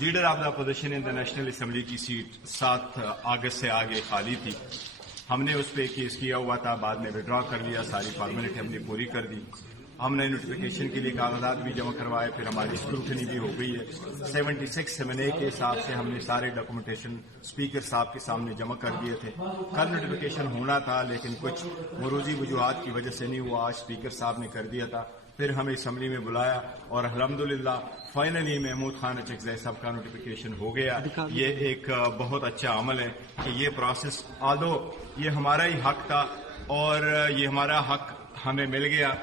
Leader of the opposition in the national assembly की seat 7 अगस्त से आगे खाली थी। हमने उस पर केस किया हुआ था, बाद में विड्रॉ कर लिया, सारी फॉर्मेलिटी हमने पूरी कर दी। हमने नोटिफिकेशन के लिए कागजात भी जमा करवाए, फिर हमारी स्क्रूटनी भी हो गई है। 76 7A के हिसाब से हमने सारे डॉक्यूमेंटेशन स्पीकर साहब के सामने जमा कर दिए थे। कल नोटिफिकेशन होना था लेकिन कुछ मरूजी वजूहात की वजह से नहीं हुआ, आज स्पीकर साहब ने कर दिया था। फिर हमें असम्बली में बुलाया और अल्हम्दुलिल्लाह फाइनली महमूद खान अचकज़ई साहब का नोटिफिकेशन हो गया। ये एक बहुत अच्छा अमल है कि ये प्रोसेस आदो ये हमारा ही हक था और ये हमारा हक हमें मिल गया।